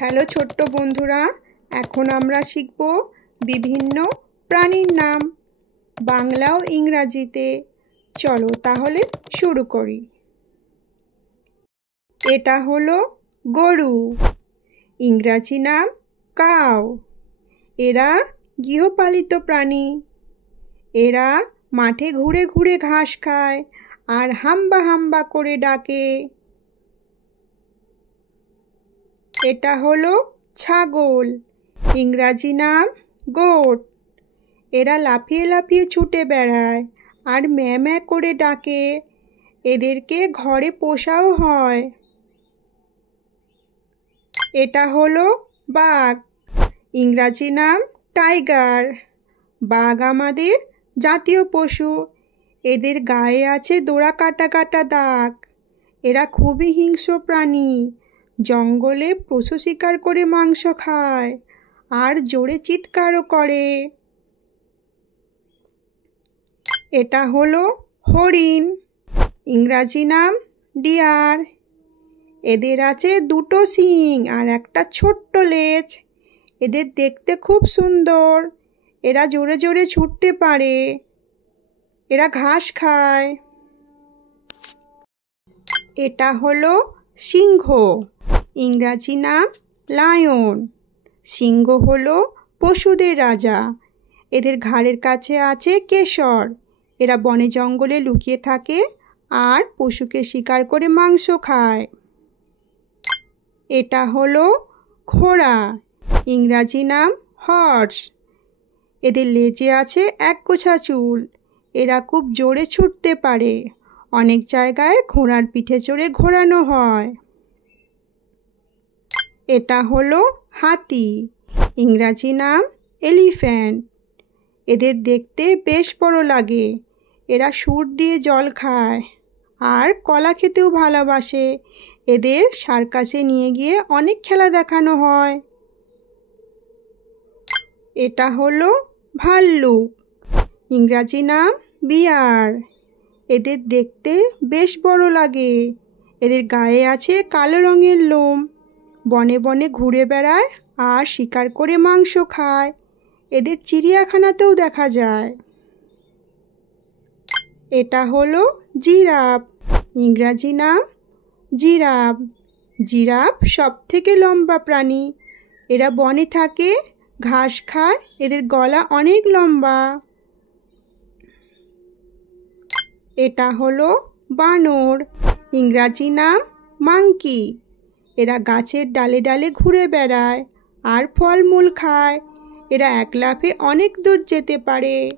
Hello ছোট্ট বন্ধুরা, এখন আমরা শিখব বিভিন্ন প্রাণীর নাম বাংলা ও ইংরাজিতে। চলো তাহলে শুরু করি। এটা হলো গরু, ইংরাজি নাম কাউ। এরা গৃহপালিত প্রাণী। এরা মাঠে ঘুরে ঘুরে ঘাস খায় আর হাম্বা হাম্বা করে ডাকে। এটা হলো ছাগল, ইংরাজি নাম গোট। এরা লাফিয়ে লাফিয়ে ছুটে বেড়ায় আর ম্যাঁ ম্যাঁ করে ডাকে। এদেরকে ঘরে পোষাও হয়। এটা হলো বাঘ, ইংরাজি নাম টাইগার। বাঘ আমাদের জাতীয় পশু। এদের গায়ে আছে ডোরা কাটা কাটা দাগ। এরা খুবই হিংস্র প্রাণী। জঙ্গলে পশু শিকার করে মাংস খায় আর জোরে চিৎকারও করে। এটা হলো হরিণ, ইংরাজি নাম ডিয়ার। এদের আছে দুটো শিং আর একটা ছোট্ট লেজ। এদের দেখতে খুব সুন্দর। এরা জোরে জোরে ছুটতে পারে। এরা ঘাস খায়। এটা হলো সিংহ, ইংরাজি নাম লায়ন। সিংহ হলো পশুদের রাজা। এদের ঘাড়ের কাছে আছে কেশর। এরা বনে জঙ্গলে লুকিয়ে থাকে আর পশুকে শিকার করে মাংস খায়। এটা হলো ঘোড়া, ইংরাজি নাম হর্স। এদের লেজে আছে একগোছা চুল। এরা খুব জোরে ছুটতে পারে। অনেক জায়গায় ঘোড়ার পিঠে চড়ে ঘোরানো হয়। এটা হলো হাতি, ইংরাজি নাম এলিফ্যান্ট। এদের দেখতে বেশ বড় লাগে। এরা সুর দিয়ে জল খায় আর কলা খেতেও ভালোবাসে। এদের সার্কাসে নিয়ে গিয়ে অনেক খেলা দেখানো হয়। এটা হলো ভাল্লুক, ইংরাজি নাম বিয়ার। এদের দেখতে বেশ বড় লাগে। এদের গায়ে আছে কালো রঙের লোম। বনে বনে ঘুরে বেড়ায় আর শিকার করে মাংস খায়। এদের চিড়িয়াখানাতেও দেখা যায়। এটা হলো জিরাফ, ইংরাজি নাম জিরাফ। জিরাফ সবথেকে লম্বা প্রাণী। এরা বনে থাকে, ঘাস খায়। এদের গলা অনেক লম্বা। এটা হলো বানর, ইংরাজি নাম মাংকি। এরা গাছের ডালে ডালে ঘুরে বেড়ায় আর ফলমূল খায়। এরা এক লাফে অনেক দূর যেতে পারে।